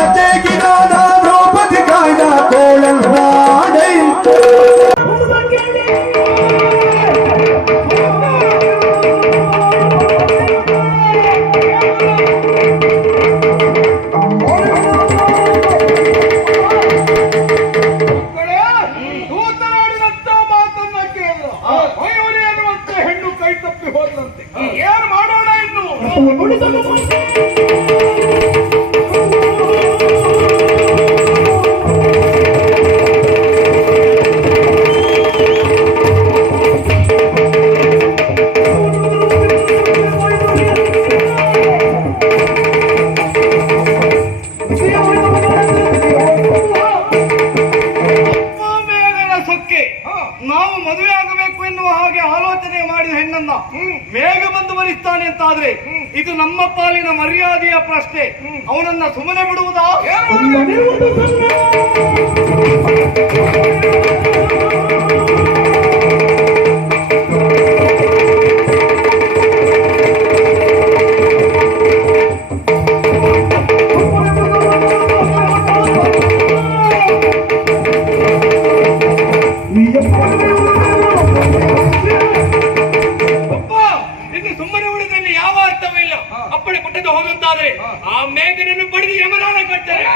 ಲತೆಗಿರಾದ ದ್ರೌಪದಿ ಕಾಯ್ದ ಕೋಳಲ್ನಾಡೈ ಏನು ಮಾಡೋಣ ಇನ್ನು ನಾವು ಮದುವೆ ಆಗಬೇಕು ಎನ್ನುವ ಹಾಗೆ ಆಲೋಚನೆ ಮಾಡಿದ ಹೆಣ್ಣನ್ನ ಬೇಗ ಬಂದು ಬರಿಸ್ತಾನೆ ಅಂತಾದ್ರೆ ಇದು ನಮ್ಮ ಪಾಲಿನ ಮರ್ಯಾದೆಯ ಪ್ರಶ್ನೆ. ಅವನನ್ನ ಸುಮ್ಮನೆ ಬಿಡುವುದಾ? ಹೋದಂತಾದ್ರೆ ಆ ಮೇಘನನ್ನು ಪಡೆದು ಯಮನಾಳ ಕಟ್ತಾರೆ.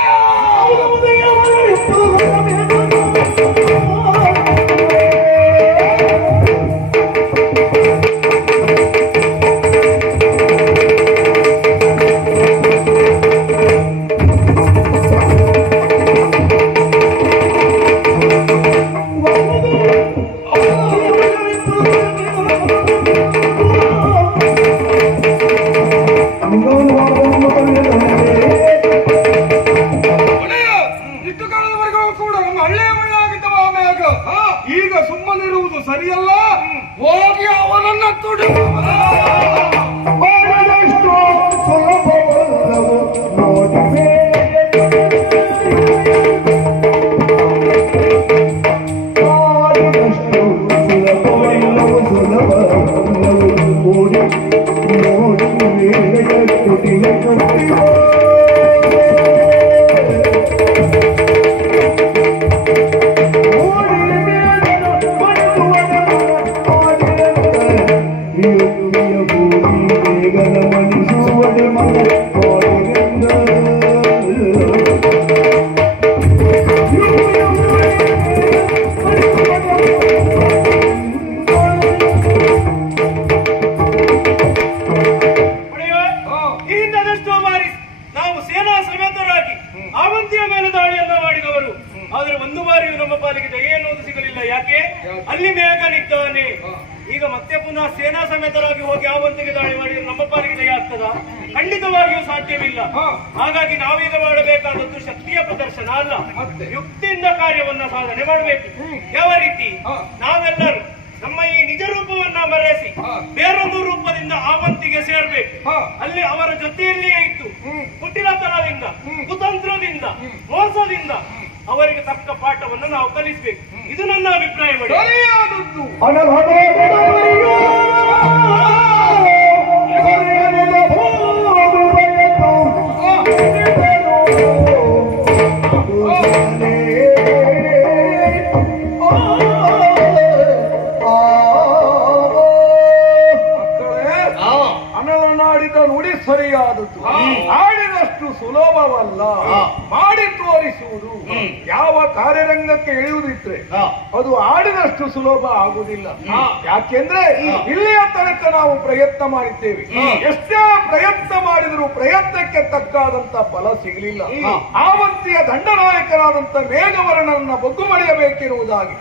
ಈಗ ಸುಮ್ಮನಿರುವುದು ಸರಿಯಲ್ಲ. ಹೋಗಿ ಅವನನ್ನ ತುಡಿ ಆದ್ರೆ ಒಂದು ಬಾರಿಯೂ ನಮ್ಮ ಪಾಲಿಗೆ ಜಯ ಎನ್ನುವುದು ಸಿಗಲಿಲ್ಲ. ಯಾಕೆ? ಅಲ್ಲಿ ಮೇಘನಿದ್ದಾನೆ. ಈಗ ಮತ್ತೆ ಪುನಃ ಸೇನಾ ಸಮೇತರಾಗಿ ಹೋಗಿ ಆವಂತಿಗೆ ದಾಳಿ ಮಾಡಿದ್ರೆ ನಮ್ಮ ಪಾಲಿಗೆ ಜಯ ಆಗ್ತದ? ಖಂಡಿತವಾಗಿಯೂ ಸಾಧ್ಯವಿಲ್ಲ. ಹಾಗಾಗಿ ನಾವೀಗ ಮಾಡಬೇಕಾದದ್ದು ಶಕ್ತಿಯ ಪ್ರದರ್ಶನ ಅಲ್ಲ, ಯುಕ್ತಿಯಿಂದ ಕಾರ್ಯವನ್ನ ಸಾಧನೆ ಮಾಡಬೇಕು. ಯಾವ ರೀತಿ? ನಾವೆಲ್ಲರೂ ನಮ್ಮ ಈ ನಿಜ ರೂಪವನ್ನ ಮರೆಸಿ ಬೇರೊಂದು ರೂಪದಿಂದ ಆವಂತಿಗೆ ಸೇರ್ಬೇಕು. ಅಲ್ಲಿ ಅವರ ಜೊತೆಯಲ್ಲಿಯೇ ಇದ್ದು ಕುಟಿಲತನದಿಂದ, ಕುತಂತ್ರದಿಂದ, ಮೋಸದಿಂದ ಅವರಿಗೆ ತಕ್ಕ ಪಾಠವನ್ನು ನಾವು ಕಲಿಸಬೇಕು. ಇದು ನನ್ನ ಅಭಿಪ್ರಾಯ. ಅನಲನಾಡಿದ ನುಡಿ ಸರಿಯಾದದ್ದು, ಆಡಿದಷ್ಟು ಸುಲಭವಲ್ಲ. ಮಾಡಿ ತೋರಿಸುವುದು. ಯಾವ ಕಾರ್ಯರಂಗಕ್ಕೆ ಇಳಿಯುವುದಿದ್ರೆ ಅದು ಆಡಿದಷ್ಟು ಸುಲಭ ಆಗುವುದಿಲ್ಲ. ಯಾಕೆಂದ್ರೆ ಇಲ್ಲಿಯ ತನಕ ನಾವು ಪ್ರಯತ್ನ ಮಾಡಿದ್ದೇವೆ. ಎಷ್ಟೇ ಪ್ರಯತ್ನ ಮಾಡಿದರೂ ಪ್ರಯತ್ನಕ್ಕೆ ತಕ್ಕಾದಂತ ಫಲ ಸಿಗಲಿಲ್ಲ. ಆವಂತಿಯ ದಂಡನಾಯಕರಾದಂತ ಮೇಘವರ್ಣನನ್ನ ಬಗ್ಗು ಮಳೆಯಬೇಕಿರುವುದಾಗಿ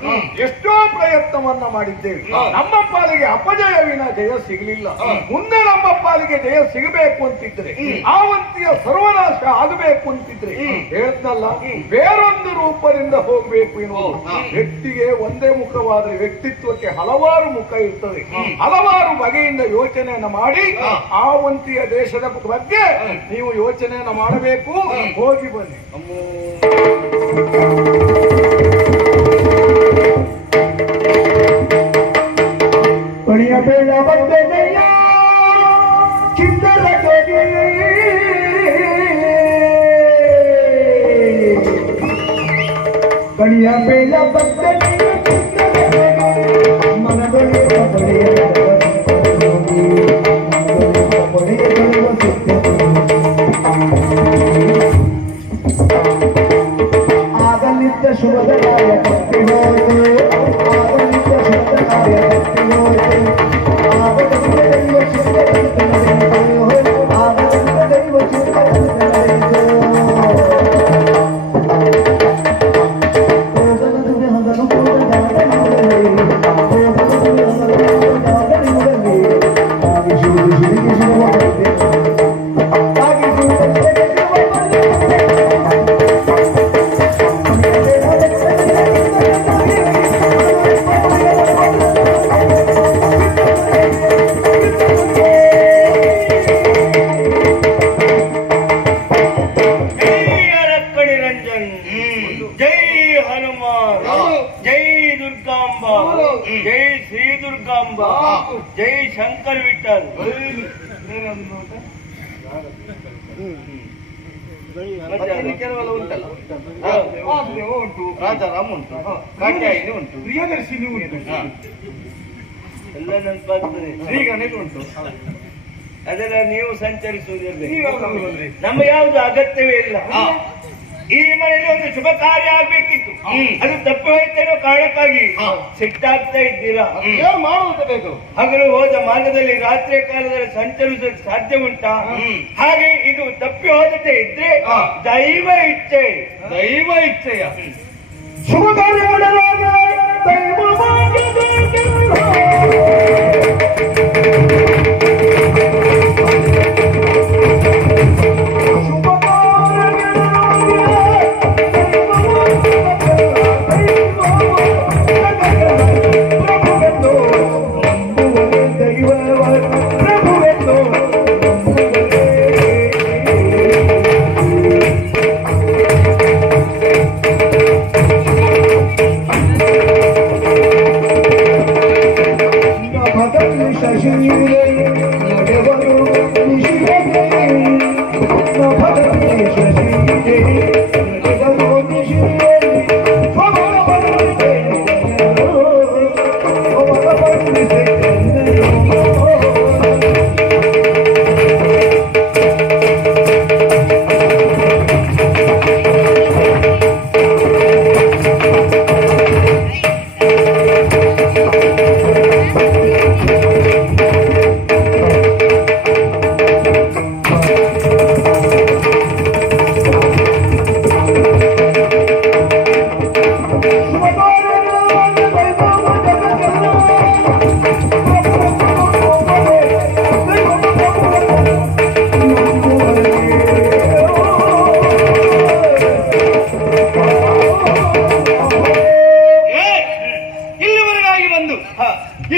ಎಷ್ಟೋ ಪ್ರಯತ್ನವನ್ನ ಮಾಡಿದ್ದೇವೆ. ನಮ್ಮ ಪಾಲಿಗೆ ಅಪಜಯವಿನ ಜಯ ಸಿಗಲಿಲ್ಲ. ಮುಂದೆ ನಮ್ಮ ಪಾಲಿಗೆ ಜಯ ಸಿಗಬೇಕು ಅಂತಿದ್ರೆ, ಆವಂತಿಯ ಸರ್ವನಾಶ ಆಗಬೇಕು ಅಂತಿದ್ರೆ ಹೇಳ್ತಲ್ಲ, ಬೇರೊಂದು ರೂಪದಿಂದ ಹೋಗ್ಬೇಕು ಎನ್ನುವುದು. ವ್ಯಕ್ತಿಗೆ ಒಂದೇ ಮುಖವಾದ್ರೆ ವ್ಯಕ್ತಿತ್ವಕ್ಕೆ ಹಲವಾರು ಮುಖ ಇರ್ತದೆ. ಹಲವಾರು ಬಗೆಯಿಂದ ಯೋಚನೆಯನ್ನ ಮಾಡಿ ಆವಂತಿಯ ದೇಶದ ಬಗ್ಗೆ ನೀವು ಯೋಚನೆಯನ್ನ ಮಾಡಬೇಕು. ಹೋಗಿ ಬನ್ನಿ. ಬಳಿಯ ಬೇಡ ಬಂದೆನೆಯ ಚಿಂತರ ಬಳಿಯ ಬೇಡ ಬಂದ ಮನದೊಳೆಯ ಆಗಲಿದ್ದ ಶುಭದರಾಯ ಭಕ್ತಿ ಹೋಯ್ತು ಆಗಲಿದ್ದ ಶುಭದರಾಯ ಭಕ್ತಿ ಹೋಯ್ತು ಆಗಲಿದ್ದ ದೈವ ಚಿಂತನೆ ಆಗಲಿದ್ದ ದೈವ ಚಿಂತನೆ जय श्री दुर्गांबा जय शंकर विठल ಕೆಲವೆಲ್ಲ ಉಂಟಲ್ಲ ಉಂಟು ರಾಜಾರಾಮ್ ಉಂಟು ಕಾಟ್ಯಾಯಿನಿ ಉಂಟು ಪ್ರಿಯದರ್ಶಿನಿ ಉಂಟು ಎಲ್ಲ ನೆನಪಾಗ್ತದೆ ಶ್ರೀ ಗಣೇಶ್ ಉಂಟು ಅದೆಲ್ಲ ನೀವು ಸಂಚರಿಸುವುದಿಲ್ಲ ನಮ್ಗೆ ಯಾವುದು ಅಗತ್ಯವೇ ಇಲ್ಲ ಈ ಮನೆಯಲ್ಲಿ ಒಂದು ಶುಭ ಕಾರ್ಯ ಆಗ್ಬೇಕಿತ್ತು ಅದು ತಪ್ಪು ಹೋಯ್ತೇನೋ ಕಾರಣಕ್ಕಾಗಿ ಸಿಟ್ಟಾಗ್ತಾ ಇದ್ದೀರಾ ಮಾಡುವಂತ ಬೇಕು ಹಗಲು ಹೋದ ಮಾರ್ಗದಲ್ಲಿ ರಾತ್ರಿ ಕಾಲದಲ್ಲಿ ಸಂಚರಿಸೋಕೆ ಸಾಧ್ಯ ಉಂಟಾ ಹಾಗೆ ಇದು ತಪ್ಪಿ ಹೋದತೆ ಇದ್ರೆ ದೈವ ಇಚ್ಛೆಯ ಶುಭ ಕಾರ್ಯ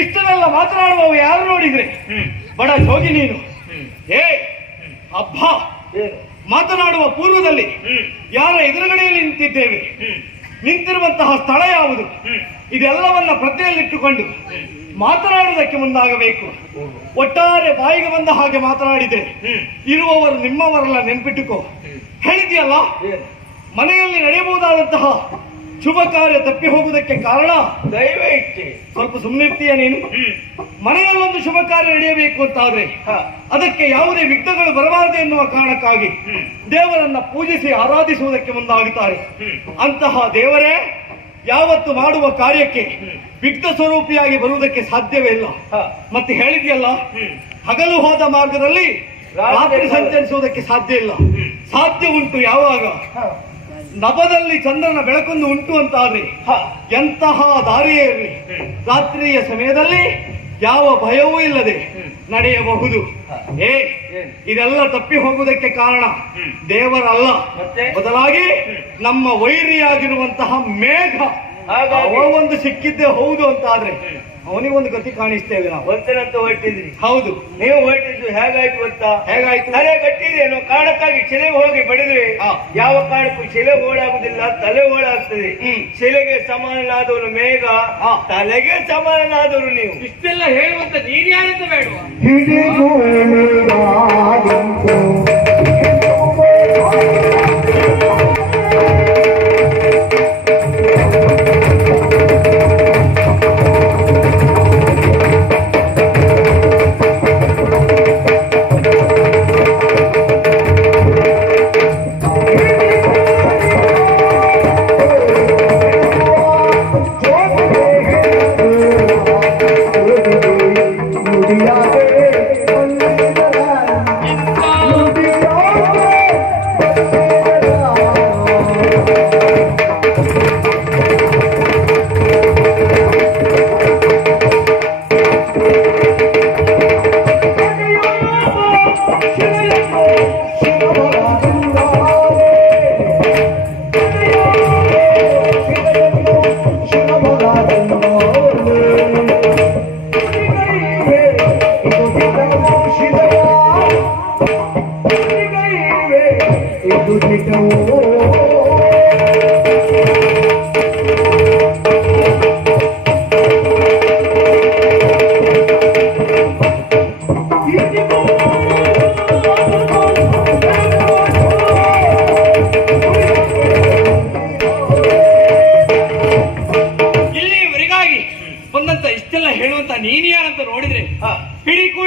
ಇಷ್ಟನೆಲ್ಲ ಮಾತನಾಡುವವು ಯಾರು ನೋಡಿದ್ರೆ ಬಡ ಜೋಗಿ ನೀನು ಅಬ್ಬಾ ಮಾತನಾಡುವ ಪೂರ್ವದಲ್ಲಿ ಯಾರ ಎದುರುಗಡೆಯಲ್ಲಿ ನಿಂತಿದ್ದೇವೆ ನಿಂತಿರುವಂತಹ ಸ್ಥಳ ಯಾವುದು ಇದೆಲ್ಲವನ್ನ ಪ್ರಜ್ಞೆಯಲ್ಲಿಟ್ಟುಕೊಂಡು ಮಾತನಾಡುವುದಕ್ಕೆ ಮುಂದಾಗಬೇಕು ಒಟ್ಟಾರೆ ಬಾಯಿಗೆ ಬಂದ ಹಾಗೆ ಮಾತನಾಡಿದ್ರೆ ಇರುವವರು ನಿಮ್ಮವರೆಲ್ಲ ನೆನ್ಪಿಟ್ಟುಕೋ ಹೇಳಿದ್ಯಲ್ಲ ಮನೆಯಲ್ಲಿ ನಡೆಯಬಹುದಾದಂತಹ ಶುಭ ಕಾರ್ಯ ತಪ್ಪಿ ಹೋಗುವುದಕ್ಕೆ ಕಾರಣ ದೈವ ಇಚ್ಛೆ ಸ್ವಲ್ಪ ಸುಮ್ಮನಿರ್ತೀಯ ನೀನು ಮನೆಯಲ್ಲೊಂದು ಶುಭ ಕಾರ್ಯ ನಡೆಯಬೇಕು ಅಂತಾದ್ರೆ ಅದಕ್ಕೆ ಯಾವುದೇ ವಿಘ್ನಗಳು ಬರಬಾರದು ಎನ್ನುವ ಕಾರಣಕ್ಕಾಗಿ ದೇವರನ್ನ ಪೂಜಿಸಿ ಆರಾಧಿಸುವುದಕ್ಕೆ ಮುಂದಾಗುತ್ತಾರೆ ಅಂತಹ ದೇವರೇ ಯಾವತ್ತು ಮಾಡುವ ಕಾರ್ಯಕ್ಕೆ ವಿಘ್ನ ಸ್ವರೂಪಿಯಾಗಿ ಬರುವುದಕ್ಕೆ ಸಾಧ್ಯವೇ ಇಲ್ಲ ಮತ್ತೆ ಹೇಳಿದ್ಯಲ್ಲ ಹಗಲು ಹೋದ ಮಾರ್ಗದಲ್ಲಿ ರಾತ್ರಿ ಸಂಚರಿಸುವುದಕ್ಕೆ ಸಾಧ್ಯ ಇಲ್ಲ ಸಾಧ್ಯ ಉಂಟು ಯಾವಾಗ ನಭದಲ್ಲಿ ಚಂದ್ರನ ಬೆಳಕೊಂದು ಉಂಟು ಅಂತಾದ್ರೆ ಎಂತಹ ದಾರಿಯೇ ಇರಲಿ ರಾತ್ರಿಯ ಸಮಯದಲ್ಲಿ ಯಾವ ಭಯವೂ ಇಲ್ಲದೆ ನಡೆಯಬಹುದು ಇದೆಲ್ಲ ತಪ್ಪಿ ಹೋಗುವುದಕ್ಕೆ ಕಾರಣ ದೇವರಲ್ಲ ಬದಲಾಗಿ ನಮ್ಮ ವೈರಿಯಾಗಿರುವಂತಹ ಮೇಘ ಒಂದು ಸಿಕ್ಕಿದ್ದೇ ಹೌದು ಅಂತಾದ್ರೆ ಅವನಿಗೊಂದು ಗತಿ ಕಾಣಿಸ್ತೇವೆ ನಾವು ಹೊರತನಂತ ಹೊರಟಿದ್ರಿ ಹೌದು ನೀವು ಹೊರಟಿದ್ದು ಹೇಗಾಯ್ತು ಗೊತ್ತಾ ಹೇಗಾಯ್ತು ತಲೆ ಕಟ್ಟಿದೇನೋ ಕಾರಣಕ್ಕಾಗಿ ಶಿಲೆಗೆ ಹೋಗಿ ಬಡಿದ್ರೆ ಯಾವ ಕಾರಣಕ್ಕೂ ಶಿಲೆ ಓಡಾಗುದಿಲ್ಲ ತಲೆ ಓಡಾಗ್ತದೆ ಶಿಲೆಗೆ ಸಮಾನನಾದವರು ಮೇಘ ತಲೆಗೆ ಸಮಾನನಾದವರು ನೀವು ಇಷ್ಟೆಲ್ಲ ಹೇಳುವಂತ ನೀನ್ ಯಾರಂತ ಬೇಡ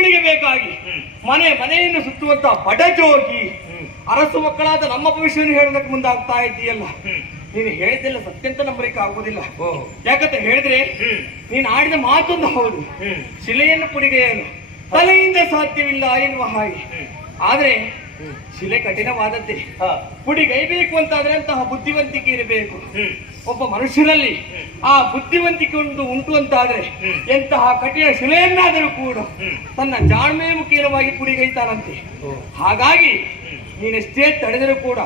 ಶಿಲೆಗೆ ಬೇಕಾಗಿ ಮನೆಯನ್ನು ಸುತ್ತುವಂತ ಬಡಜೋಗಿ ಅರಸು ಮಕ್ಕಳಾದ ನಮ್ಮ ಭವಿಷ್ಯವನ್ನು ಹೇಳೋದಕ್ಕೆ ಮುಂದಾಗ್ತಾ ಇದ್ದೀಯಲ್ಲ. ನೀನು ಹೇಳಿದ್ದೆಲ್ಲ ಸತ್ಯ ಅಂತ ನಂಬಲಿಕ್ಕೆ ಆಗುವುದಿಲ್ಲ. ಯಾಕಂತ ಹೇಳಿದ್ರೆ ನೀನು ಆಡಿದ ಮಾತೊಂದು ಹೌದು, ಶಿಲೆಯನ್ನು ಪುಡಿಗೆಯನ್ನು ತಲೆಯಿಂದ ಸಾಧ್ಯವಿಲ್ಲ ಎನ್ನುವ ಹಾಗೆ. ಆದ್ರೆ ಶಿಲೆ ಕಠಿಣವಾದದ್ದೇ. ಪುಡಿಗೈಬೇಕು ಅಂತಾದ್ರೆ ಅಂತಹ ಬುದ್ಧಿವಂತಿಕೆ ಇರಬೇಕು. ಒಬ್ಬ ಮನುಷ್ಯನಲ್ಲಿ ಆ ಬುದ್ಧಿವಂತಿಕೆ ಉಂಟು ಅಂತಾದ್ರೆ ಎಂತಹ ಕಠಿಣ ಶಿಲೆಯನ್ನಾದರೂ ಕೂಡ ತನ್ನ ಜಾಣ್ಮೆಯ ಮುಖೇನವಾಗಿ ಪುಡಿಗೈತಾನಂತೆ. ಹಾಗಾಗಿ ನೀನೆಷ್ಟೇ ತಡೆದರೂ ಕೂಡ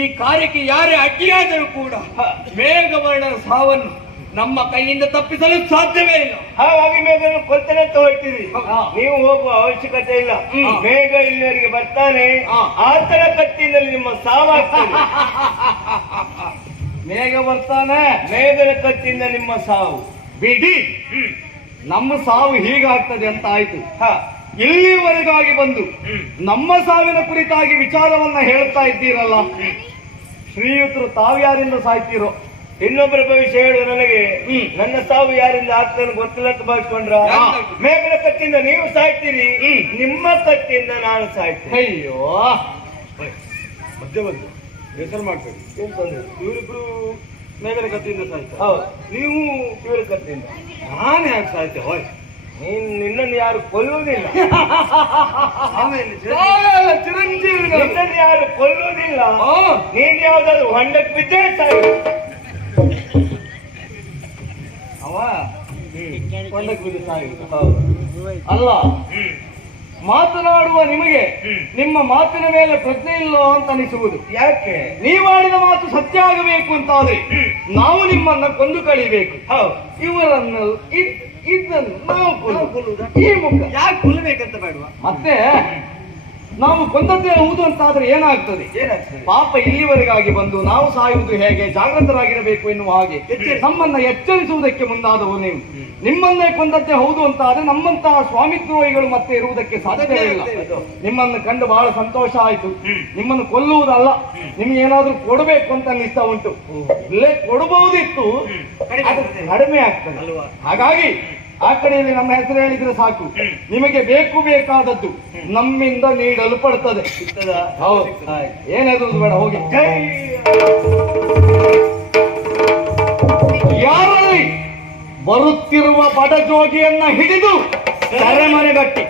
ಈ ಕಾರ್ಯಕ್ಕೆ ಯಾರೇ ಅಡ್ಡಿಯಾದರೂ ಕೂಡ ಮೇಘವರ್ಣನ ಸಾವನ್ನು ನಮ್ಮ ಕೈಯಿಂದ ತಪ್ಪಿಸಲು ಸಾಧ್ಯವೇ ಇಲ್ಲ. ಹಾಗಾಗಿ ಮೇಘನ ಕೊಲ್ತನೆ ಅಂತ ಹೋಗ್ತೀರಿ. ನೀವು ಹೋಗುವ ಅವಶ್ಯಕತೆ ಇಲ್ಲ. ಮೇಘ ಇಲ್ಲಿವರೆಗೆ ಬರ್ತಾನೆ, ಆತರ ಕತ್ತಿನಲ್ಲಿ ನಿಮ್ಮ ಸಾವಾಗ್ತದೆ. ಮೇಘ ಬರ್ತಾನೆ, ಮೇಘನ ಕತ್ತಿಯಿಂದ ನಿಮ್ಮ ಸಾವು ಬಿಡಿ. ನಮ್ಮ ಸಾವು ಹೀಗಾಗ್ತದೆ ಅಂತ ಆಯ್ತು. ಇಲ್ಲಿವರೆಗಾಗಿ ಬಂದು ನಮ್ಮ ಸಾವಿನ ಕುರಿತಾಗಿ ವಿಚಾರವನ್ನ ಹೇಳ್ತಾ ಇದ್ದೀರಲ್ಲ, ಶ್ರೀಯುತರು ತಾವ್ಯಾರಿಂದ ಸಾಯ್ತೀರೋ? ಇನ್ನೊಬ್ಬರ ಭವಿಷ್ಯ ಹೇಳು ನನಗೆ. ನನ್ನ ಸಾವು ಯಾರಿಂದ ಆಗ್ತಾನೆ ಗೊತ್ತಿಲ್ಲ ಅಂತ ಭಾವಿಸ್ಕೊಂಡ್ರ? ಮೇಘನ ಕತ್ತಿಯಿಂದ ನೀವು ಸಾಯ್ತೀರಿ, ನಿಮ್ಮ ಕತ್ತಿಯಿಂದ ನಾನು ಸಾಯ್ತೀನಿ. ಅಯ್ಯೋ ಮಧ್ಯ ಮಧ್ಯ ಹೆಸರು ಮಾಡ್ತೀರಿ. ಏನ್ ತೊಂದ್ರೆ? ಇವರಿಬ್ರು ಮೇಘನ ಕತ್ತಿಯಿಂದ ಸಾಯ್ತಾರೆ, ಹೌದು. ನೀವು ಇವರ ಕತ್ತಿಯಿಂದ ನಾನು ಯಾಕೆ ಸಾಯ್ತೆ? ಹೋಯ್, ನಿನ್ನನ್ನು ಯಾರು ಕೊಲ್ಲುವುದಿಲ್ಲ. ಚಿರಂಜೀವಿ ನಿನ್ನನ್ನು ಯಾರು ಕೊಲ್ಲುವುದಿಲ್ಲ. ನೀನ್ ಯಾವ್ದಾದ್ರು ಹೊಂಡಕ್ಕೆ ಬಿದ್ದೇ ಸಾಯಿ. ಅವ ಕೊಂಡಕ್ಕೆ ಬಿದ್ದು ಸಾಯುವುದು ಅಲ್ಲ. ಮಾತನಾಡುವ ನಿಮಗೆ ನಿಮ್ಮ ಮಾತಿನ ಮೇಲೆ ಪ್ರಜ್ಞೆ ಇಲ್ಲ ಅಂತ ಅನಿಸುವುದು. ಯಾಕೆ? ನೀವಾಡಿದ ಮಾತು ಸತ್ಯ ಆಗಬೇಕು ಅಂತಾದ್ರೆ ನಾವು ನಿಮ್ಮನ್ನ ಕೊಂದು ಕಳಿಬೇಕು. ಇವರನ್ನು ಇದನ್ನು ನಾವು ಕೊಲ್ಲುವುದು. ಈ ಮುಖ ಯಾಕೆ ಕೊಲ್ಲಬೇಕಂತ ಬೇಡವಾ? ಮತ್ತೆ ನಾವು ಕೊಂದದ್ದೇ ಹೌದು ಅಂತಾದ್ರೆ ಏನಾಗ್ತದೆ? ಪಾಪ ಇಲ್ಲಿವರೆಗಾಗಿ ಬಂದು ನಾವು ಸಾಯುವುದು ಹೇಗೆ, ಜಾಗೃತರಾಗಿರಬೇಕು ಎನ್ನುವ ಹಾಗೆ ನಮ್ಮನ್ನ ಎಚ್ಚರಿಸುವುದಕ್ಕೆ ಮುಂದಾದವು ನೀವು. ನಿಮ್ಮನ್ನೇ ಕೊಂದದ್ದೇ ಹೌದು ಅಂತಾದ್ರೆ ನಮ್ಮಂತಹ ಸ್ವಾಮಿದ್ರೋಹಿಗಳು ಮತ್ತೆ ಇರುವುದಕ್ಕೆ ಸಾಧ್ಯವೇ ಇಲ್ಲ. ನಿಮ್ಮನ್ನು ಕಂಡು ಬಹಳ ಸಂತೋಷ ಆಯ್ತು. ನಿಮ್ಮನ್ನು ಕೊಲ್ಲುವುದಲ್ಲ, ನಿಮ್ಗೆ ಏನಾದ್ರೂ ಕೊಡಬೇಕು ಅಂತ ಅನ್ನಿಸ್ತಾ ಉಂಟು. ಇಲ್ಲೇ ಕೊಡಬಹುದಿತ್ತು, ಕಡಿಮೆ ಆಗ್ತದೆ. ಹಾಗಾಗಿ ಆ ಕಡೆಯಲ್ಲಿ ನಮ್ಮ ಹೆಸರು ಹೇಳಿದ್ರೆ ಸಾಕು, ನಿಮಗೆ ಬೇಕಾದದ್ದು ನಮ್ಮಿಂದ ನೀಡಲು ಪಡ್ತದೆ. ಹೌದು, ಏನಾದ್ರು ಬೇಡ, ಹೋಗಿ. ಯಾರಲ್ಲಿ ಬರುತ್ತಿರುವ ಬಡಜೋಗಿಯನ್ನ ಹಿಡಿದು ಸೆರೆಮನೆಗಟ್ಟಿ